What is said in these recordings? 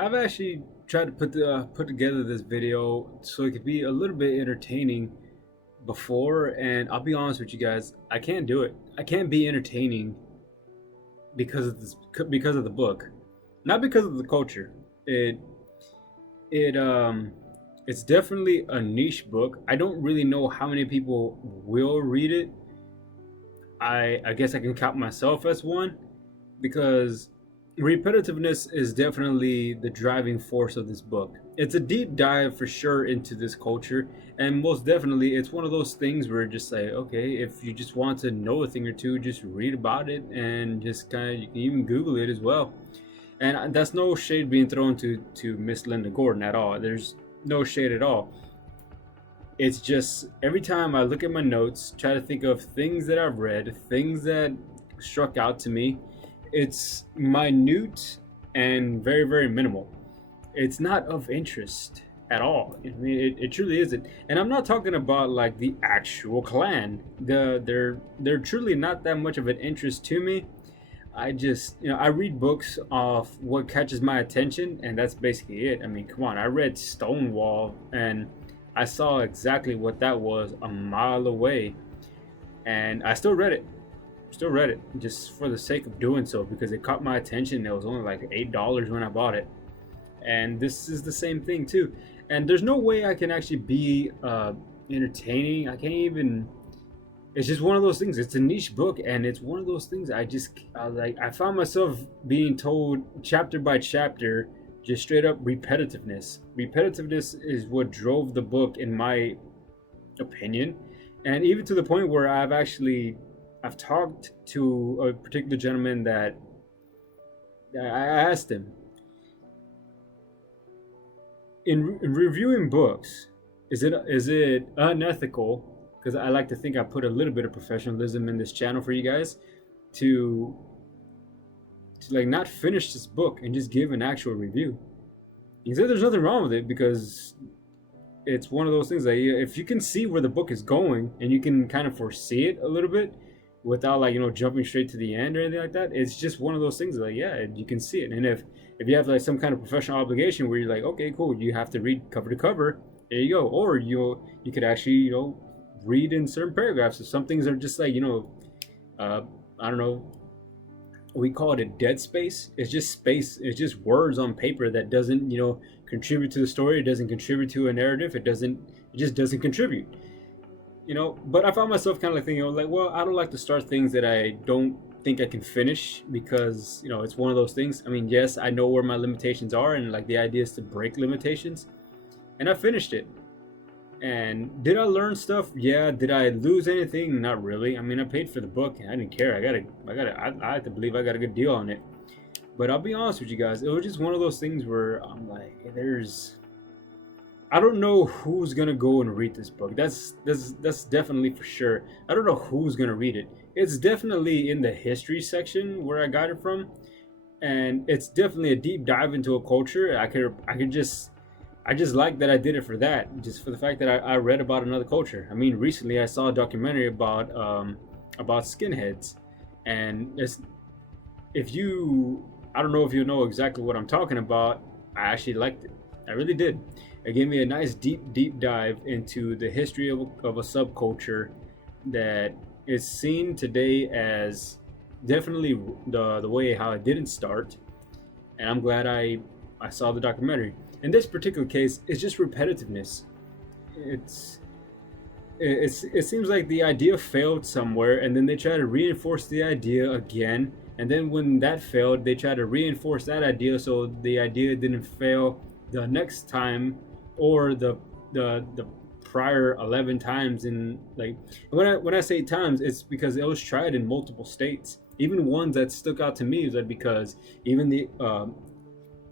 I've actually tried to put together this video so it could be a little bit entertaining before, and I'll be honest with you guys, I can't do it. I can't be entertaining because of this, because of the book, not because of the culture. It it it's definitely a niche book. I don't really know how many people will read it. I guess I can count myself as one because repetitiveness is definitely the driving force of this book. It's a deep dive for sure into this culture, and most definitely, it's one of those things where just like, okay, if you just want to know a thing or two, just read about it and just kind of you can even Google it as well. And that's no shade being thrown to Miss Linda Gordon at all. There's no shade at all. It's just every time I look at my notes, try to think of things that I've read, things that struck out to me, it's minute and very, very minimal. It's not of interest at all. I mean, it truly isn't. And I'm not talking about like the actual clan. They're truly not that much of an interest to me. I just, I read books of what catches my attention, and that's basically it. I mean, come on, I read Stonewall, and I saw exactly what that was a mile away, and I still read it, just for the sake of doing so because it caught my attention. It was only like $8 when I bought it, and this is the same thing too. And there's no way I can actually be entertaining. I can't even, it's just one of those things. It's a niche book, and it's one of those things I found myself being told chapter by chapter, just straight up repetitiveness. Repetitiveness is what drove the book, in my opinion, and even to the point where I've talked to a particular gentleman that I asked him in reviewing books, is it unethical? Because I like to think I put a little bit of professionalism in this channel for you guys to like not finish this book and just give an actual review. He said there's nothing wrong with it because it's one of those things that if you can see where the book is going and you can kind of foresee it a little bit without like jumping straight to the end or anything like that, it's just one of those things that, like, yeah, you can see it. And if you have like some kind of professional obligation where you're like, okay, cool, you have to read cover to cover, there you go. Or you could actually read in certain paragraphs. If some things are just like uh, I don't know, we call it a dead space. It's just space. It's just words on paper that doesn't contribute to the story. It doesn't contribute to a narrative. It just doesn't contribute. But I found myself kind of like thinking, like, well, I don't like to start things that I don't think I can finish because it's one of those things. I mean, yes, I know where my limitations are, and like the idea is to break limitations, and I finished it. And did I learn stuff? Yeah. Did I lose anything? Not really. I mean, I paid for the book and I didn't care. I have to believe I got a good deal on it. But I'll be honest with you guys, it was just one of those things where I'm like, I don't know who's gonna go and read this book. That's definitely for sure. I don't know who's gonna read it. It's definitely in the history section where I got it from, and it's definitely a deep dive into a culture. I just like that I did it for that, just for the fact that I read about another culture. I mean, recently I saw a documentary about skinheads, and it's if you I don't know if you know exactly what I'm talking about. I actually liked it. I really did. It gave me a nice deep dive into the history of a subculture that is seen today as definitely the way how it didn't start, and I'm glad I saw the documentary. In this particular case, it's just repetitiveness. It's it seems like the idea failed somewhere, and then they try to reinforce the idea again, and then when that failed, they try to reinforce that idea so the idea didn't fail the next time, or the prior 11 times. In like when I say times, it's because it was tried in multiple states. Even ones that stuck out to me is that because even the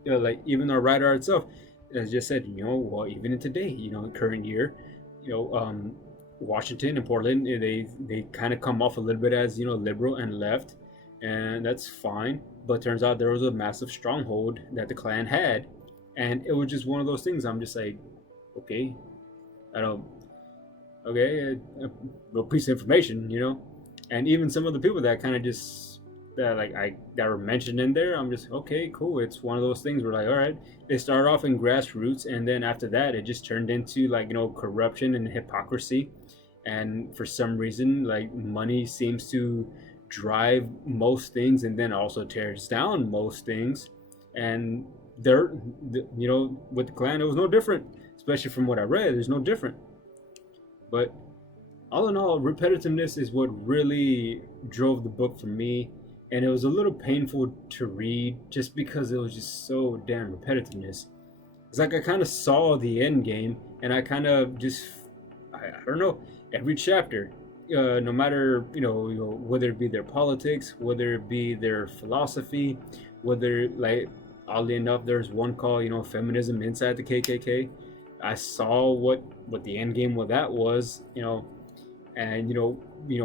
like even our writer itself has just said, well, even in today, current year, you know, um, Washington and Portland, they kind of come off a little bit as liberal and left, and that's fine. But turns out there was a massive stronghold that the Klan had, and it was just one of those things. I'm just like, okay, I don't, okay, a real piece of information, and even some of the people that kind of just that were mentioned in there. I'm just okay, cool. It's one of those things where like, all right, they started off in grassroots, and then after that, it just turned into like corruption and hypocrisy, and for some reason, like money seems to drive most things, and then also tears down most things, and there, with the Klan, it was no different. Especially from what I read, there's no different. But all in all, repetitiveness is what really drove the book for me, and it was a little painful to read just because it was just so damn repetitiveness. It's like I kind of saw the end game, and I kind of just, I don't know, every chapter, no matter whether it be their politics, whether it be their philosophy, whether like oddly enough, there's one called feminism inside the KKK. I saw what the end game with that was, and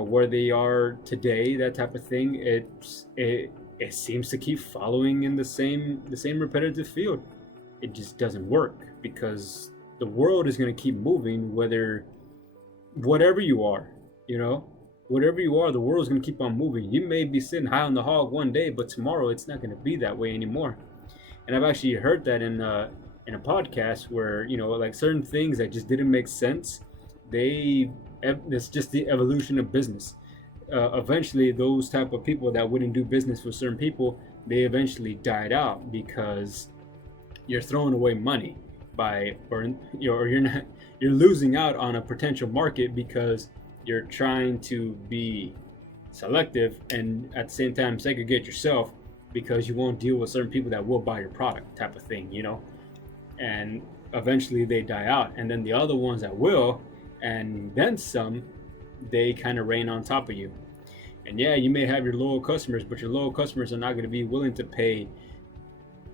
where they are today, that type of thing. It seems to keep following in the same repetitive field. It just doesn't work because the world is going to keep moving, whatever you are, whatever you are, the world is going to keep on moving. You may be sitting high on the hog one day, but tomorrow it's not going to be that way anymore. And I've actually heard that in a podcast where like certain things that just didn't make sense, it's just the evolution of business. Eventually, those type of people that wouldn't do business with certain people, they eventually died out because you're throwing away money or you're losing out on a potential market because you're trying to be selective and at the same time segregate yourself because you won't deal with certain people that will buy your product, type of thing, and eventually they die out, and then the other ones that will, and then some, they kind of reign on top of you. And yeah, you may have your loyal customers, but your loyal customers are not going to be willing to pay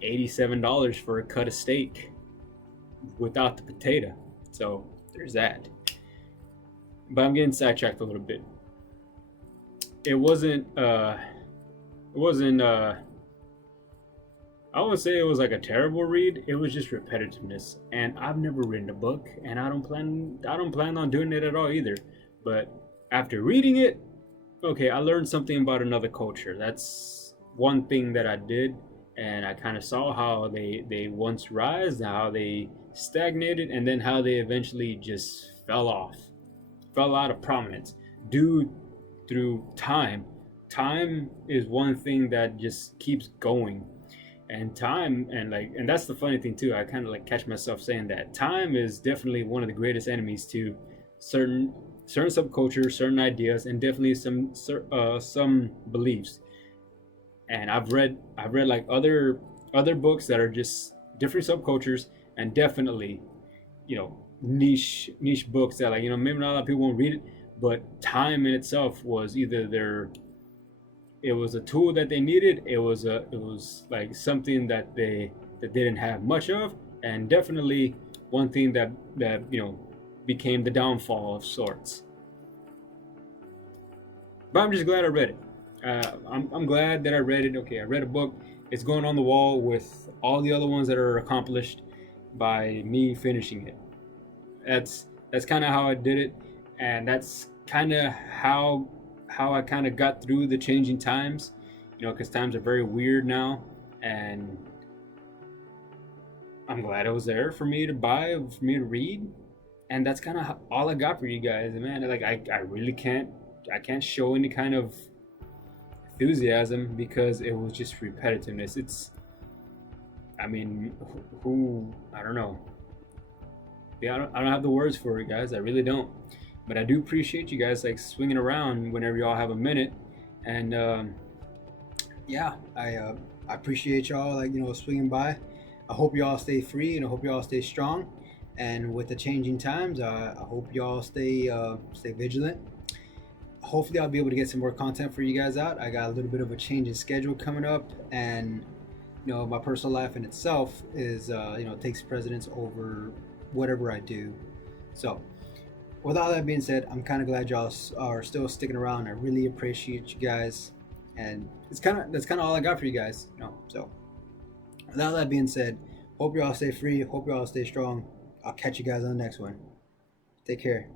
$87 for a cut of steak without the potato. So there's that. But I'm getting sidetracked a little bit. It wasn't I wouldn't say it was like a terrible read. It was just repetitiveness, and I've never written a book, and I don't plan on doing it at all either. But after reading it, okay, I learned something about another culture. That's one thing that I did, and I kind of saw how they once rise, how they stagnated, and then how they eventually just fell out of prominence due through time. Time is one thing that just keeps going. And time, and that's the funny thing too, I kind of like catch myself saying that time is definitely one of the greatest enemies to certain subcultures, certain ideas, and definitely some beliefs. And I've read like other books that are just different subcultures, and definitely niche books that maybe not a lot of people won't read it, but time in itself was either it was a tool that they needed. It was like something that they didn't have much of, and definitely one thing that became the downfall of sorts. But I'm just glad I read it. I'm glad that I read it. Okay, I read a book. It's going on the wall with all the other ones that are accomplished by me finishing it. That's kind of how I did it, and that's kind of how I kind of got through the changing times, because times are very weird now, and I'm glad it was there for me to buy, for me to read, and that's kind of all I got for you guys, man. Like I really can't show any kind of enthusiasm because it was just repetitiveness. I don't know. Yeah, I don't have the words for it, guys. I really don't. But I do appreciate you guys like swinging around whenever y'all have a minute, and I appreciate y'all swinging by. I hope y'all stay free, and I hope y'all stay strong. And with the changing times, I hope y'all stay vigilant. Hopefully, I'll be able to get some more content for you guys out. I got a little bit of a change in schedule coming up, and my personal life in itself is takes precedence over whatever I do. So, with all that being said, I'm kind of glad y'all are still sticking around. I really appreciate you guys, and that's kind of all I got for you guys. So with all that being said, hope you all stay free. Hope you all stay strong. I'll catch you guys on the next one. Take care.